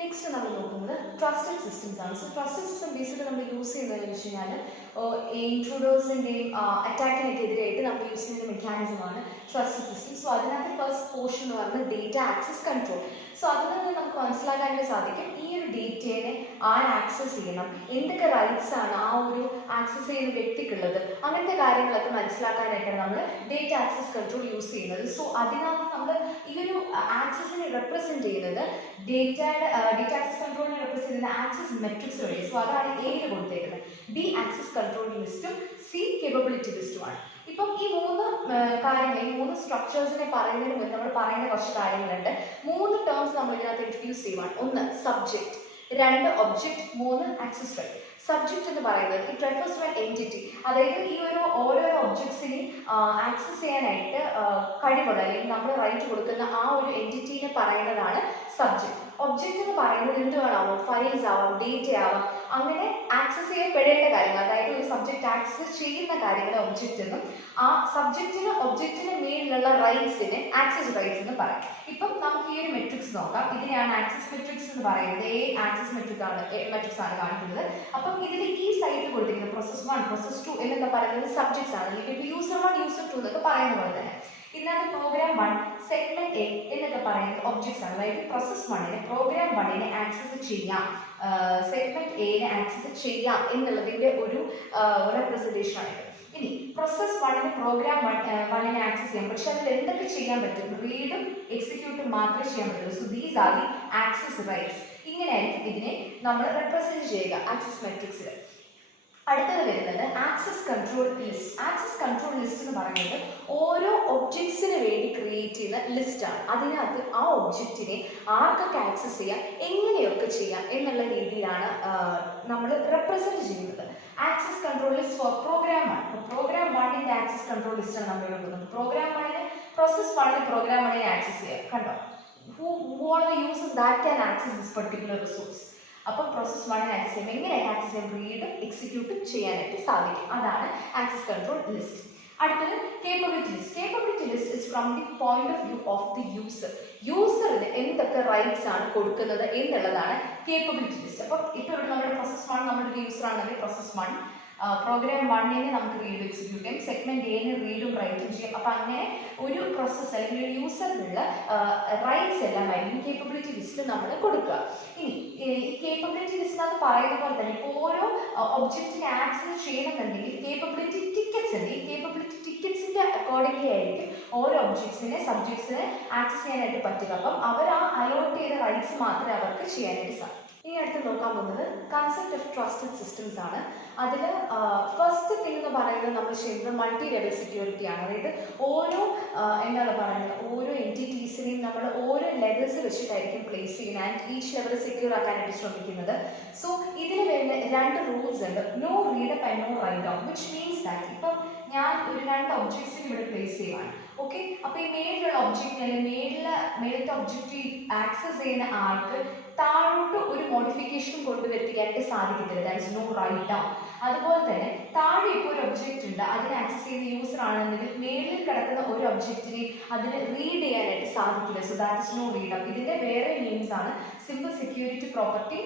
Next നമ്മൾ നോക്കുന്നത് trusted systems ആണ്. സോ ട്രസ്റ്റഡ് സിസ്റ്റം ബേസിക്കലി നമ്മൾ യൂസ് ചെയ്യുന്നതെന്ന് വെച്ച് കഴിഞ്ഞാൽ ഇൻട്രൂഡേഴ്സിൻ്റെയും അറ്റാക്കിനൊക്കെ എതിരായിട്ട് നമ്മൾ യൂസ് ചെയ്യുന്ന മെക്കാനിസമാണ് ട്രസ്റ്റഡ് സിസ്റ്റം. സോ അതിനകത്ത് ഫസ്റ്റ് പോർഷൻ എന്ന് പറയുന്നത് ഡേറ്റ ആക്സസ് കൺട്രോൾ. സോ അതിൽ നിന്ന് നമുക്ക് മനസ്സിലാക്കാനായിട്ട് സാധിക്കും ഈ ഒരു ഡേറ്റയെ ആര് ആക്സസ് ചെയ്യണം, എന്തൊക്കെ റൈറ്റ്സ് ആണ് ആ ഒരു ആക്സസ് ചെയ്യുന്ന വ്യക്തിക്കുള്ളത്, അങ്ങനത്തെ കാര്യങ്ങളൊക്കെ മനസ്സിലാക്കാനായിട്ടാണ് നമ്മൾ ഡേറ്റ ആക്സസ് കൺട്രോൾ യൂസ് ചെയ്യുന്നത്. സോ അതിനകത്ത് നമ്മൾ ഈ ഒരു ആക്സസിനെ റെപ്രസെൻറ്റ് ചെയ്യുന്നത് ഡേറ്റ ആക്സസ് കൺട്രോളിനെ റെപ്രസെൻറ്റ് ചെയ്യുന്ന ആക്സസ് മെട്രിക്സ് വഴി. സോ അതാണ് എയിൽ കൊടുത്തേക്കുന്നത്. ബി ആക്സസ് കൺട്രോൾ ലിസ്റ്റും സി കേപ്പബിലിറ്റി ലിസ്റ്റുമാണ്. ഇപ്പം ഈ മൂന്ന് കാര്യങ്ങൾ, ഈ മൂന്ന് സ്ട്രക്ചേഴ്സിനെ പറയുന്നതിന് മുന്നേ നമ്മൾ പറയുന്ന കുറച്ച് കാര്യങ്ങളുണ്ട്. മൂന്ന് ടേംസ് നമ്മൾ ഇതിനകത്ത് ഇൻട്രൊഡ്യൂസ് ചെയ്യുവാണ്. ഒന്ന് സബ്ജക്റ്റ്, രണ്ട് ഒബ്ജക്റ്റ്, മൂന്ന് ആക്സസ് റൈറ്റ്. സബ്ജക്റ്റ് എന്ന് പറയുന്നത് it refers to an entity, അതായത് ഈ ഒരു ഓരോരോ ഒബ്ജക്ട്സിനെ ആക്സസ് ചെയ്യാനായിട്ട് കഴിവുള്ള അല്ലെങ്കിൽ നമ്മൾ റൈറ്റ് കൊടുക്കുന്ന ആ ഒരു എൻറ്റിറ്റീനെ പറയുന്നതാണ് സബ്ജക്റ്റ്. ഒബ്ജക്റ്റ് എന്ന് പറയുന്നത് എന്തുവാണാവും, ഫയൽസ് ആവാം, ഡേറ്റ ആവാം, അങ്ങനെ ആക്സസ് ചെയ്യപ്പെടേണ്ട കാര്യങ്ങൾ, അതായത് ഒരു സബ്ജക്റ്റ് ആക്സസ് ചെയ്യുന്ന കാര്യങ്ങളെ ഒബ്ജക്റ്റ് എന്നും ആ സബ്ജക്റ്റിന് ഒബ്ജക്റ്റിന് മേലുള്ള റൈറ്റ്സിന് ആക്സസ് റൈറ്റ്സ് എന്ന് പറയും. ഇപ്പം നമുക്ക് ഈ ഒരു മെട്രിക്സ് നോക്കാം. ഇതിനെയാണ് ആക്സസ് മെട്രിക്സ് എന്ന് പറയുന്നത്. ആക്സസ് മെട്രിക്സ് ആണ് കാണിക്കുന്നത്. അപ്പം ഇതിൽ ഈ സൈഡിൽ കൊടുത്തിരിക്കുന്നത് പ്രോസസ് 1, പ്രോസസ് 2 എന്നൊക്കെ പറയുന്നത് സബ്ജക്ട്സ് ആണ്. ഇപ്പോൾ യൂസർ 1, യൂസർ 2 എന്നൊക്കെ പറയുന്ന പോലെ തന്നെ ഇതിനകത്ത് പ്രോഗ്രാം 1, സെഗ്മെന്റ് എ എന്നൊക്കെ പറയുന്നത് ഒബ്ജക്ട്സ് ആണ്. അതായത് പ്രോസസ് 1നെ പ്രോഗ്രാം 1നെ ആക്സസ് ചെയ്യാം, സെഗ്മെന്റ് എനെ ആക്സസ് ചെയ്യാം എന്നുള്ളതിന്റെ ഒരു റെപ്രസെന്റേഷൻ ആണ്. ഇനി പ്രോസസ് 1ന് പ്രോഗ്രാം 1നെ ആക്സസ് ചെയ്യാം, പക്ഷെ അതിൽ എന്തൊക്കെ ചെയ്യാൻ പറ്റും, റീഡും എക്സിക്യൂട്ടും മാത്രമേ ചെയ്യാൻ പറ്റുള്ളൂ. So these are the access rights. ഇങ്ങനെയായിരിക്കും ഇതിനെ നമ്മൾ റെപ്രസെന്റ് ചെയ്യുക ആക്സസ് മെട്രിക്സിൽ. അടുത്തത് വരുന്നത് access control list. Access control list എന്ന് പറയുന്നത് ഓരോ ഒബ്ജക്ട്സിന് വേണ്ടി ക്രിയേറ്റ് ചെയ്യുന്ന ലിസ്റ്റ് ആണ്. അതിനകത്ത് ആ ഒബ്ജക്റ്റിനെ ആർക്കൊക്കെ ആക്സസ് ചെയ്യാം, എങ്ങനെയൊക്കെ ചെയ്യാം എന്നുള്ള രീതിയിലാണ് നമ്മൾ റെപ്രസെന്റ് ചെയ്യുന്നത്. Access control list for program 1. Program 1ന്റെ ആക്സസ് കൺട്രോൾ ലിസ്റ്റ് ആണ് നമ്മൾ എടുക്കുന്നത്. പ്രോഗ്രാം 1ന് പ്രോസസ് 1ന് പ്രോഗ്രാം 1നെ ആക്സസ് ചെയ്യാം. കണ്ടോ, who are the users that can access this particular resource. അപ്പോൾ പ്രോസസ് 1നെ ആക്സസ് ചെയ്യുമ്പോൾ എങ്ങനെ ആക്സസ് ചെയ്യാൻ, റീഡ് എക്സിക്യൂട്ടും ചെയ്യാനായിട്ട് സാധിക്കും. അതാണ് ആക്സസ് കൺട്രോൾ ലിസ്റ്റ്. അടുത്തത് capability list. Capability list is from the point of view of the user. യൂസറിന് എന്തൊക്കെ റൈറ്റ്സ് ആണ് കൊടുക്കുന്നത് എന്നുള്ളതാണ് കേപ്പബിലിറ്റി ലിസ്റ്റ്. അപ്പോൾ ഇപ്പോൾ ഇവിടെ നമ്മുടെ പ്രോസസ് 1 നമ്മുടെ യൂസർ ആണെങ്കിൽ പ്രോസസ് 1 പ്രോഗ്രാം 1നെ നമുക്ക് റീഡ് എക്സിക്യൂട്ട് ചെയ്യും, സെഗ്മെന്റ് എന് റീഡും റൈറ്റും ചെയ്യും. അപ്പം അങ്ങനെ ഒരു പ്രോസസ്സ് അല്ലെങ്കിൽ ഒരു യൂസറിനുള്ള റൈറ്റ്സ് എല്ലാം ആയിരിക്കും കേപ്പബിലിറ്റി ലിസ്റ്റ് നമ്മൾ കൊടുക്കുക. ഇനി ഈ കേപ്പബിലിറ്റി ലിസ്റ്റിനകത്ത് പറയുന്ന പോലെ തന്നെ ഇപ്പോൾ ഓരോ ഒബ്ജക്റ്റിനെ ആക്സസ് ചെയ്യണമെന്നുണ്ടെങ്കിൽ കേപ്പബിലിറ്റി ടിക്കറ്റ്സ് ഉണ്ട്. ഈ കേപ്പബിലിറ്റി ടിക്കറ്റ്സിന്റെ അക്കോർഡിംഗ്ലി ആയിരിക്കും ഓരോ സബ്ജക്ട്സിനെ ആക്സസ് ചെയ്യാനായിട്ട് പറ്റുക. അപ്പം അവർ ആ അലോട്ട് ചെയ്ത റൈറ്റ്സ് മാത്രമേ അവർക്ക് ചെയ്യാനായിട്ട് സാധിക്കൂ. ഇനി അടുത്ത് നോക്കാൻ പോകുന്നത് കൺസെപ്റ്റ് ഓഫ് ട്രസ്റ്റഡ് സിസ്റ്റംസ് ആണ്. അതിൽ ഫസ്റ്റ് തിങ് എന്ന് പറയുന്നത് നമ്മൾ ചെയ്യുന്നത് മൾട്ടി ലെവൽ സെക്യൂരിറ്റി ആണ്. അതായത് ഓരോ എന്താണ് പറയുന്നത്, ഓരോ എൻറ്റിറ്റീസിനെയും നമ്മൾ ഓരോ ലെവൽസ് വെച്ചിട്ടായിരിക്കും പ്ലേസ് ചെയ്യുന്നത് ആൻഡ് ഈച്ച് ലെവൽ സെക്യൂർ ആക്കാനായിട്ട് ശ്രമിക്കുന്നത്. സോ ഇതിൽ വരുന്ന 2 റൂൾസ് ഉണ്ട്. No read up and no write down, which means that ഇപ്പം ഞാൻ ഒരു 2 ഒബ്ജക്ട്സിന് ഇവിടെ പ്ലേസ് ചെയ്യുവാണ്. ഓക്കെ, അപ്പോൾ ഈ മേളിലുള്ള ഒബ്ജക്റ്റിന് അല്ലെങ്കിൽ മേലത്തെ ഒബ്ജക്റ്റ് ആക്സസ് ചെയ്യുന്ന ആൾക്ക് താഴോട്ട് ഒരു മോഡിഫിക്കേഷൻ കൊണ്ടുവരുത്തിക്കാനായിട്ട് സാധിക്കത്തില്ല. That is no write down. അതുപോലെ തന്നെ താഴെ ഇപ്പോൾ ഒരു ഒബ്ജക്റ്റ് ഉണ്ട്, അതിനെ ആക്സസ് ചെയ്യുന്ന യൂസർ ആണെന്നെങ്കിൽ മേളിൽ കിടക്കുന്ന ഒരു ഒബ്ജക്റ്റിനെ അതിന് റീഡ് ചെയ്യാനായിട്ട് സാധിക്കില്ല. So that is no read up. ഇതിന്റെ വേറെ നെയിംസ് ആണ് simple security property,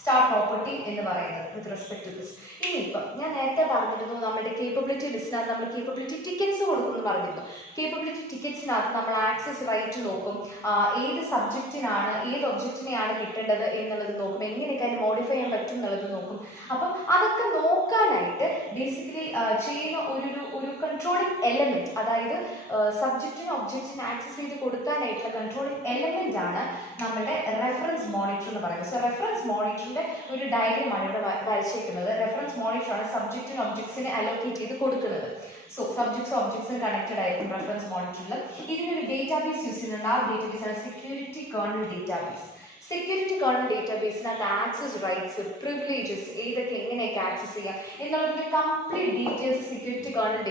star property എന്ന് പറയുന്നത് വിത്ത് റെസ്പെക്ട് ടു ദിസ്. ഇനിയിപ്പം ഞാൻ നേരത്തെ പറഞ്ഞിരുന്നു നമ്മുടെ കേപ്പബിലിറ്റി ലിസ്റ്റിനകത്ത് നമ്മൾ കേപ്പബിലിറ്റി ടിക്കറ്റ്സ് കൊടുക്കുമെന്ന് പറഞ്ഞിരുന്നു. കേപ്പബിലിറ്റി ടിക്കറ്റ്സിനകത്ത് നമ്മൾ ആക്സസ് റൈറ്റ് നോക്കും, ഏത് സബ്ജക്റ്റിനാണ് ഏത് ഒബ്ജക്റ്റിനെയാണ് കിട്ടേണ്ടത് എന്നുള്ളത് നോക്കും, എങ്ങനെയൊക്കെ അതിന് മോഡിഫൈ ചെയ്യാൻ പറ്റും എന്നുള്ളത് നോക്കും. അപ്പം അതൊക്കെ നോക്കാനായിട്ട് ബേസിക്കലി ചെയ്യുന്ന ഒരു കൺട്രോളിംഗ് എലമെന്റ്, അതായത് സബ്ജക്റ്റിന് ഒബ്ജക്റ്റിന് ആക്സസ് ചെയ്ത് കൊടുക്കാനായിട്ടുള്ള കൺട്രോളിംഗ് എലമെന്റ് ആണ് നമ്മുടെ റെഫറൻസ് മോണിറ്റർ എന്ന് പറയുന്നത്. സോ റെഫറൻസ് മോണിറ്ററിന്റെ ഒരു ഡയഗ്രമാണ് ഇവിടെ വരച്ചേക്കുന്നത്. റെഫറൻസ് മോണിറ്റർ ആണ് സബ്ജക്റ്റിന് ഒബ്ജക്ട്സിനെ അലോക്കേറ്റ് ചെയ്ത് കൊടുക്കുന്നത്. സോ ഒബ്ജക്ട്സിന് കണക്റ്റഡ് ആയിരിക്കും റെഫറൻസ് മോണിറ്ററിൽ. ഇതിനൊരു ഡേറ്റാബേസ് യൂസ് ചെയ്യുന്നുണ്ട്. ആ ഡേറ്റാബേസ് ആണ് security kernel database. Security kernel ഡേറ്റാബേസിനകത്ത് ആക്സസ് റൈറ്റ്സ്, പ്രിവിലേജസ് ഏതൊക്കെ എങ്ങനെയൊക്കെ ആക്സസ് ചെയ്യാം എന്നുള്ളതിന്റെ കംപ്ലീറ്റ് ഡീറ്റെയിൽസ് സെക്യൂരിറ്റി കേർണൽ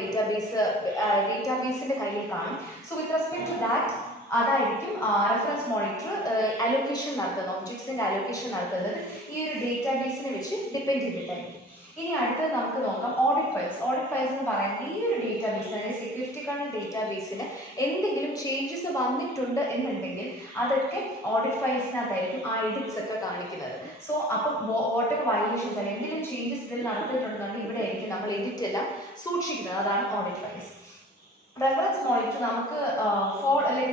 ഡേറ്റാബേസിന്റെ കയ്യിൽ കാണും. So with respect to that അതായിരിക്കും റെഫറൻസ് മോണിറ്റർ അലോക്കേഷൻ നടത്തുന്നത്, ഒബ്ജക്ട്സിന്റെ അലോക്കേഷൻ നടത്തുന്നത് ഈ ഒരു ഡേറ്റാബേസിനെ വെച്ച് ഡിപ്പെൻഡ് ചെയ്തിട്ടായിരിക്കും. ഇനി അടുത്തത് നമുക്ക് നോക്കാം ഓഡിറ്റ് ഫയൽസ്. ഓഡിറ്റ് ഫയൽസ് എന്ന് പറയുന്നത് ഈ ഒരു ഡേറ്റാബേസ്, അതായത് സെക്യൂരിറ്റി കൺട്രോൾ ഡേറ്റാബേസിന് എന്തെങ്കിലും ചേഞ്ചസ് വന്നിട്ടുണ്ട് എന്നുണ്ടെങ്കിൽ അതൊക്കെ ഓഡിറ്റ് ഫയൽസിനകത്തായിരിക്കും ആ എഡിറ്റ്സ് ഒക്കെ കാണിക്കുന്നത്. സോ അപ്പം വാട്ടർ വയലേഷൻസ് അല്ലെങ്കിൽ എന്തെങ്കിലും ചേഞ്ചസ് ഇതിൽ നടത്തിയിട്ടുണ്ടെന്നുണ്ടെങ്കിൽ ഇവിടെ ആയിരിക്കും നമ്മൾ എഡിറ്റ് എല്ലാം സൂക്ഷിക്കുന്നത്. അതാണ് ഓഡിറ്റ് ഫയൽസ്. റെഫറൻസ് മോണിറ്റർ നമുക്ക്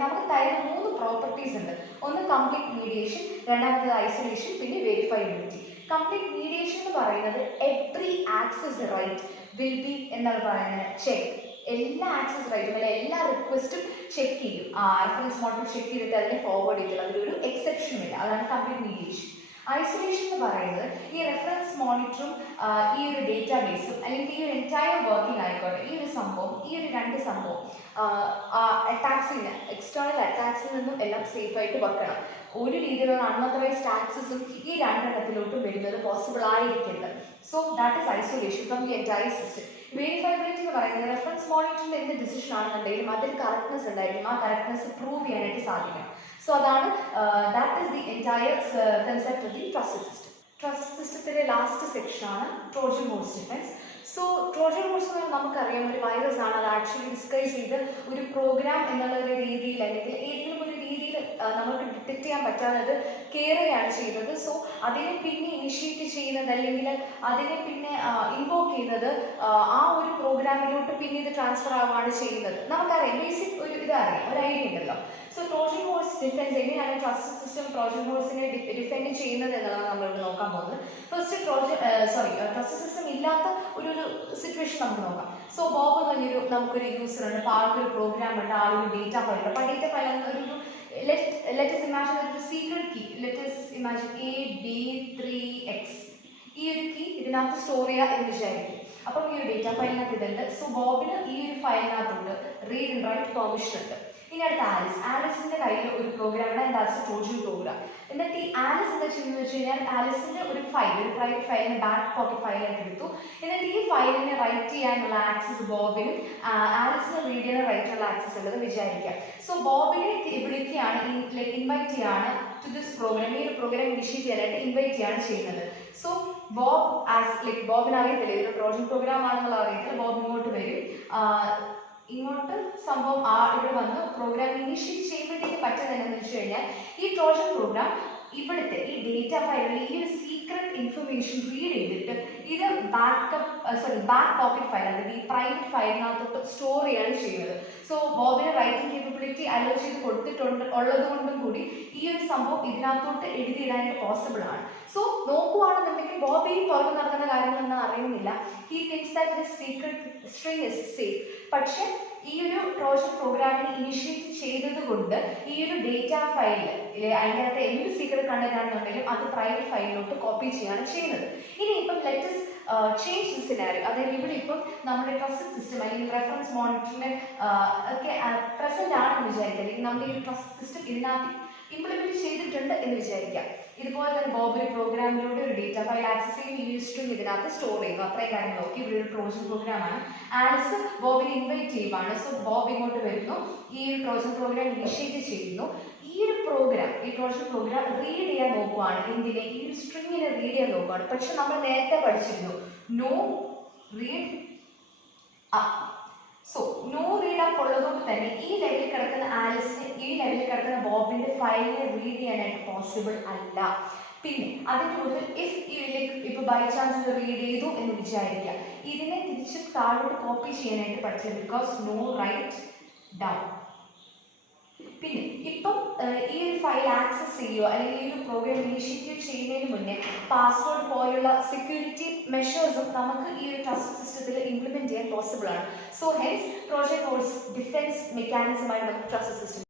നമുക്ക് തരുന്ന 3 പ്രോപ്പർട്ടീസ് ഉണ്ട്. ഒന്ന് കംപ്ലീറ്റ് മീഡിയേഷൻ, രണ്ടാമത്തേത് ഐസൊലേഷൻ, പിന്നെ വെരിഫയബിലിറ്റി. കംപ്ലീറ്റ് മീഡിയേഷൻ എന്ന് പറയുന്നത് every access right will be എന്താണ് പറയുന്നത് ചെക്ക്. എല്ലാ ആക്സസ് റൈറ്റും അല്ലെ എല്ലാ റിക്വസ്റ്റും ചെക്ക് ചെയ്യും. റെഫറൻസ് മോണിറ്റർ ചെക്ക് ചെയ്തിട്ട് അതിനെ ഫോർവേഡ് ചെയ്തിട്ട് അതിലൊരു എക്സെപ്ഷൻ ഇല്ല. അതാണ് കംപ്ലീറ്റ് മീഡിയേഷൻ. ഐസൊലേഷൻ എന്ന് പറയുന്നത് ഈ റെഫറൻസ് മോണിറ്ററും ഈ ഒരു ഡേറ്റാബേസും അല്ലെങ്കിൽ ഈ ഒരു എൻറ്റയർ വർക്കിംഗ് ആയിക്കോട്ടെ, ഈ ഒരു സംഭവം, ഈ ഒരു 2 സംഭവം അറ്റാക്സിന്, എക്സ്റ്റേണൽ അറ്റാക്സിൽ നിന്നും എല്ലാം സേഫ് ആയിട്ട് വെക്കണം. ഒരു രീതിയിലുള്ള അൺഓതറൈസ്ഡ് ആക്സസും ഈ 2 എണ്ണത്തിലോട്ടും വരുന്നത് പോസിബിൾ ആയിരിക്കില്ല. So that is isolation from the entire system. Verifiability എന്ന് പറയുന്നത് റെഫറൻസ് മോണിറ്ററിന്റെ എന്ത് ഡിസിഷൻ ആണെന്നുണ്ടെങ്കിലും അതിൽ കറക്റ്റ്നെസ് ഉണ്ടായിരിക്കും. ആ കറക്റ്റ്നെസ് പ്രൂവ് ചെയ്യാനായിട്ട് സാധിക്കണം. സോ അതാണ് that is the entire concept of the trusted system. Trusted സിസ്റ്റത്തിലെ ലാസ്റ്റ് സെക്ഷനാണ് Trojan horse defence. So Trojan horse എന്ന് പറഞ്ഞാൽ നമുക്കറിയാം ഒരു വൈറസ് ആണ്. അത് ആക്ച്വലി ഡിസ്ക്രൈബ് ചെയ്ത് ഒരു പ്രോഗ്രാം എന്നുള്ള ഒരു രീതിയിൽ അല്ലെങ്കിൽ ഏതെങ്കിലും ഒരു രീതിയിൽ നമുക്ക് ഡിറ്റക്ട് ചെയ്യാൻ പറ്റാതെ കെയർ ചെയ്യാണ് ചെയ്യുന്നത്. സോ അതിനെ പിന്നെ ഇനിഷ്യേറ്റ് ചെയ്യുന്നത് അല്ലെങ്കിൽ അതിനെ പിന്നെ ഇൻവോക്ക് ചെയ്യുന്നത് ആ ഒരു പ്രോഗ്രാമിലോട്ട് പിന്നെ ഇത് ട്രാൻസ്ഫർ ആവുകയാണ് ചെയ്യുന്നത്. നമുക്കറിയാം ബേസിക് ഒരു ഇതറിയാം, ഒരു ഐഡിയ ഉണ്ടല്ലോ. സോ ട്രോജൻ ഹോഴ്സ് ഡിഫൻസ് എങ്ങനെയാണ് ട്രസ്റ്റഡ് സിസ്റ്റം ട്രോജൻ ഹോഴ്സിനെ ഡിഫെൻഡ് ചെയ്യുന്നത് എന്നുള്ളതാണ് നമ്മളിവിടെ നോക്കാൻ പോകുന്നത്. ഫസ്റ്റ് ട്രസ്റ്റഡ് സിസ്റ്റം ഇല്ലാത്ത ഒരു സിറ്റുവേഷൻ നമുക്ക് നോക്കാം. സോ ബോബ് എന്ന് പറഞ്ഞൊരു നമുക്കൊരു യൂസർ ഉണ്ട്. അപ്പോൾ ആൾക്കൊരു പ്രോഗ്രാം ഉണ്ട്, ആളൊരു ഡേറ്റ ഫയൽ ഉണ്ട്. അപ്പോൾ ഡേറ്റ ഫയൽ ഒരു let us imagine ഒരു secret key, let us imagine AB3X. ഈ ഒരു കീ ഇതിനകത്ത് സ്റ്റോർ ചെയ്യുക എന്ന് വിചാരിക്കും. അപ്പം ഈ ഒരു ഡേറ്റ ഫയലിനകത്ത് ഇതുണ്ട്. സോ ബോബിന് ഈ ഒരു ഫയലിനകത്തുണ്ട് റീഡ് ആൻഡ് റൈറ്റ് പെർമിഷൻ ഉണ്ട്. ഇനി അടുത്ത ആലിസിന്റെ കയ്യിൽ ഒരു പ്രോഗ്രാം ഉണ്ട്, ദാറ്റ്സ് എ ട്രോജൻ പ്രോഗ്രാം. എന്നിട്ട് ഈ ആലിസ് എന്താ ചെയ്യുന്നത് വെച്ച് കഴിഞ്ഞാൽ ആലിസിന്റെ ഒരു ഫയൽ, ഒരു പ്രൈവറ്റ് ഫയലിനെ ബാക്ക് പോക്കറ്റ് ഫയലായിട്ട് എടുത്തു. എന്നിട്ട് ഈ ഫയലിനെ റൈറ്റ് ചെയ്യാനുള്ള ആക്സസ് ബോബിനും ആലിസിന് റീഡ് ചെയ്യാൻ റൈറ്റ് ചെയ്യാനുള്ള ആക്സസ് ഉള്ളത് വിചാരിക്കുക. സോ ബോബിനെ വിളിക്കുകയാണ്, ഇൻവൈറ്റ് ചെയ്യാണ് ടു ദിസ് പ്രോഗ്രാം. ഈ ഒരു പ്രോഗ്രാം ഇനിഷ്യേറ്റ് ചെയ്യാനായിട്ട് ഇൻവൈറ്റ് ചെയ്യാണ് ചെയ്യുന്നത്. സോ ബോബ് ബോബിന് അറിയത്തില്ല ഇതൊരു ട്രോജൻ പ്രോഗ്രാം ആണെന്നുള്ള അറിയത്തില്ല. ബോബ് ഇങ്ങോട്ട് വരും. ഇങ്ങോട്ട് സംഭവം ഇവിടെ വന്ന് പ്രോഗ്രാം ഇനിഷ്യേറ്റ് ചെയ്യുമ്പോഴത്തേക്ക് പറ്റുന്നത് എന്താണെന്ന് വെച്ച് കഴിഞ്ഞാൽ ഈ ട്രോജൻ പ്രോഗ്രാം ഇവിടുത്തെ ഈ ഡേറ്റ ഫയലിൽ ഈ ഒരു സീക്രട്ട് ഇൻഫർമേഷൻ റീഡ് ചെയ്തിട്ട് ഇത് ബാക്ക് പോക്കറ്റ് ഫയൽ അല്ലെങ്കിൽ ഈ പ്രൈവറ്റ് ഫയലിനകത്തോട്ട് സ്റ്റോർ ചെയ്യാണ് ചെയ്യുന്നത്. സോ ബോബിന് റൈറ്റിംഗ് കേപ്പബിലിറ്റി അലോ ചെയ്ത് കൊടുത്തിട്ടുണ്ട് ഉള്ളത് കൊണ്ടും കൂടി ഈ ഒരു സംഭവം ഇതിനകത്തോട്ട് എഴുതിയിടാനായിട്ട് പോസിബിൾ ആണ്. സോ നോക്കുവാണെന്നുണ്ടെങ്കിൽ ബോബ് ഈ പുറത്ത് നടക്കുന്ന കാര്യങ്ങളൊന്നും അറിയുന്നില്ല. He things that this secret string is safe. പക്ഷെ ഈ ഒരു ട്രോജൻ പ്രോഗ്രാമിനെ ഇനിഷ്യേറ്റ് ചെയ്തത് കൊണ്ട് ഈ ഒരു ഡേറ്റ ഫയൽ അതിൻ്റെ അകത്ത് എന്ത് സീക്രട്ട് കണ്ടന്റ് ആണെന്നുണ്ടെങ്കിലും അത് പ്രൈവറ്റ് ഫയലിലോട്ട് കോപ്പി ചെയ്യാണ് ചെയ്യുന്നത്. ഇനി ഇപ്പം ലെറ്റസ് ചേഞ്ച് ദി സിനാരിയോ. അതായത് ഇവിടെ ഇപ്പം നമ്മുടെ ട്രസ്റ്റഡ് സിസ്റ്റം അല്ലെങ്കിൽ റെഫറൻസ് മോണിറ്ററിന് ഒക്കെ പ്രസന്റ് ആണെന്ന് വിചാരിക്കുക, അല്ലെങ്കിൽ നമ്മുടെ ഈ ട്രസ്റ്റഡ് സിസ്റ്റം ഇതിനകത്ത് ഇംപ്ലിമെന്റ് ചെയ്തിട്ടുണ്ട് എന്ന് വിചാരിക്കാം. ഇതുപോലെ തന്നെ ബോബ് ഒരു പ്രോഗ്രാമിലൂടെ ഒരു ഡേറ്റ ഫയൽ ആക്സസ് ചെയ്യും, ഈ സ്ട്രിംഗ് ഇതിനകത്ത് സ്റ്റോർ ചെയ്യുന്നു. അത്രയും കാര്യങ്ങളൊക്കെ ഇവിടെ ഒരു ട്രോജൻ പ്രോഗ്രാമാണ്. ആലിസ് ബോബിനെ ഇൻവൈറ്റ് ചെയ്യുവാണ്. സോ ബോബ് ഇങ്ങോട്ട് വരുന്നു, ഈ ഒരു ട്രോജൻ പ്രോഗ്രാം ഇനിഷ്യേറ്റ് ചെയ്യുന്നു. ഈ ഒരു പ്രോഗ്രാം, ഈ ട്രോജൻ പ്രോഗ്രാം റീഡ് ചെയ്യാൻ നോക്കുവാണ്. എന്തിനെ? ഈ ഒരു സ്ട്രിങ്ങിനെ റീഡ് ചെയ്യാൻ നോക്കുവാണ്. പക്ഷെ നമ്മൾ നേരത്തെ പഠിച്ചിരുന്നു no read up. So no read up ഉള്ളതുകൊണ്ട് തന്നെ ഈ ലെവലിൽ കിടക്കുന്ന ആലിസിന് ഈ ലെവലിൽ കിടക്കുന്ന ബോബിന്റെ ഫയലിനെ റീഡ് ചെയ്യാനായിട്ട് പോസിബിൾ അല്ല. പിന്നെ അതിൻ്റെ കൂടുതൽ ഇപ്പൊ ബൈ ചാൻസ് റീഡ് ചെയ്തു എന്ന് വിചാരിക്കുക, ഇതിനെ തിരിച്ച് താഴോട്ട് കോപ്പി ചെയ്യാനായിട്ട് പറ്റില്ല. Because no write down. പിന്നെ ഇപ്പം ഈ ഒരു ഫയൽ ആക്സസ് ചെയ്യുക അല്ലെങ്കിൽ ഈ ഒരു പ്രോഗ്രാം ഇനിഷ്യേറ്റ് ചെയ്യുന്നതിന് മുന്നേ പാസ്വേഡ് പോലുള്ള സെക്യൂരിറ്റി മെഷേഴ്സും നമുക്ക് ഈ ഒരു ട്രസ്റ്റഡ് സിസ്റ്റത്തിൽ ഇംപ്ലിമെന്റ് ചെയ്യാൻ പോസിബിൾ ആണ്. So hence Trojan horse defence mechanism ആയിട്ട് നമുക്ക് ട്രസ്റ്റഡ് സിസ്റ്റം